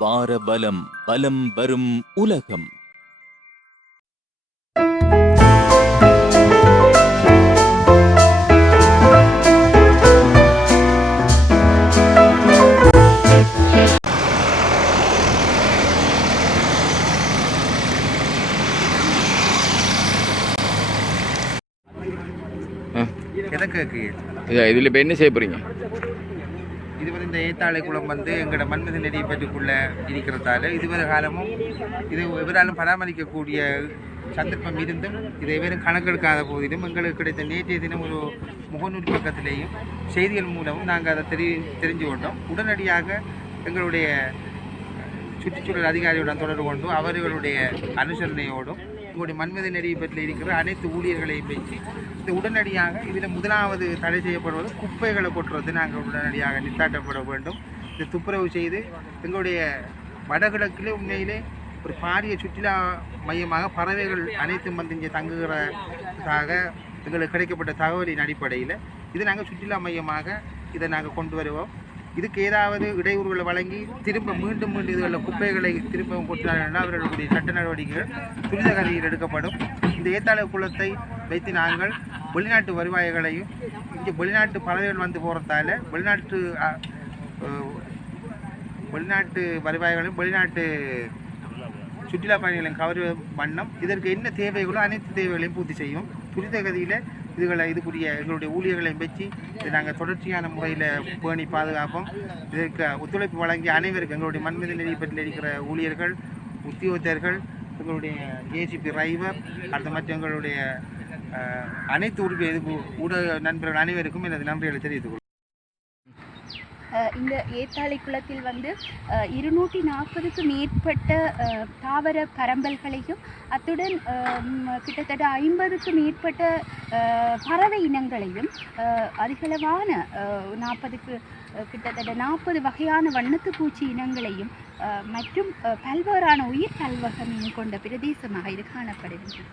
வார பலம் பலம் வரும் உலகம். இதில் இப்போ என்ன செய்ய போகிறீங்க இது வந்து இந்த ஏத்தாளை குளம் வந்து எங்களோட மன்மத நெறி பற்றுக்குள்ள இருக்கிறதால இதுவரை காலமும் இது எவராலும் பராமரிக்கக்கூடிய சந்தர்ப்பம் இருந்தும் இதை வெறும் கணக்கெடுக்காத போதிலும் எங்களுக்கு கிடைத்த நேற்றைய தினம் ஒரு முகநூல் பக்கத்திலேயும் செய்திகள் மூலமும் நாங்கள் அதை தெரி தெரிஞ்சு கொண்டோம் உடனடியாக எங்களுடைய சுற்றுச்சூழல் அதிகாரியுடன் தொடர்பு கொண்டும் அவர்களுடைய அனுசரணையோடும் கோடி மன்மத நெறி இருக்கிற அனைத்து ஊழியர்களையும் வச்சு இது உடனடியாக இதில் முதலாவது தடை செய்யப்படுவது குப்பைகளை கொட்டுறது நாங்கள் உடனடியாக நித்தாட்டப்பட வேண்டும். இந்த துப்புரவு செய்து எங்களுடைய வடகிழக்கிலே உண்மையிலே ஒரு பாரிய சுற்றுலா மையமாக பறவைகள் அனைத்தும் வந்து இங்கே தங்குகிறதாக எங்களுக்கு கிடைக்கப்பட்ட தகவலின் அடிப்படையில் இது நாங்கள் சுற்றுலா மையமாக இதை நாங்கள் கொண்டு வருவோம். இதுக்கு ஏதாவது இடையூறுகளை வழங்கி திரும்ப மீண்டும் மீண்டும் இதுகளில் குப்பைகளை திரும்பவும் கொட்டினார்கள் அவர்களுடைய சட்ட நடவடிக்கைகள் துரித கதையில் எடுக்கப்படும். இந்த ஏத்தாள குளத்தை வைத்து நாங்கள் வெளிநாட்டு வருவாய்களையும் இங்கே வெளிநாட்டு பறவைகள் வந்து போகிறதால வெளிநாட்டு வெளிநாட்டு வருவாய்களையும் வெளிநாட்டு சுற்றுலா பயணிகளின் கவரும் வண்ணம் இதற்கு என்ன தேவைகளோ அனைத்து தேவைகளையும் பூர்த்தி செய்யும். துரித கதியில் இதுகளை இதுக்குரிய எங்களுடைய ஊழியர்களையும் வச்சு இதை நாங்கள் தொடர்ச்சியான முறையில் பேணி பாதுகாப்போம். இதற்கு ஒத்துழைப்பு வழங்கிய அனைவருக்கும் எங்களுடைய மண்மதி நெறிப்பட்டில் இருக்கிற ஊழியர்கள் உத்தியோகத்தர்கள் எங்களுடைய ஏசிபி டிரைவர் அடுத்த மற்ற எங்களுடைய அனைத்து உறுப்பினர் ஊடக நண்பர்கள் அனைவருக்கும் எனது நன்றிகளை தெரிவித்துக் இந்த ஏத்தாளை குளத்தில் வந்து இருநூற்றி நாற்பதுக்கு மேற்பட்ட தாவர பரம்பல்களையும் அத்துடன் கிட்டத்தட்ட ஐம்பதுக்கு மேற்பட்ட பறவை இனங்களையும் அதிகளவான நாற்பதுக்கு கிட்டத்தட்ட நாற்பது வகையான வண்ணத்து பூச்சி இனங்களையும் மற்றும் பல்வேறான உயிர் பல்வகம் கொண்ட பிரதேசமாக இது காணப்படுகின்றது.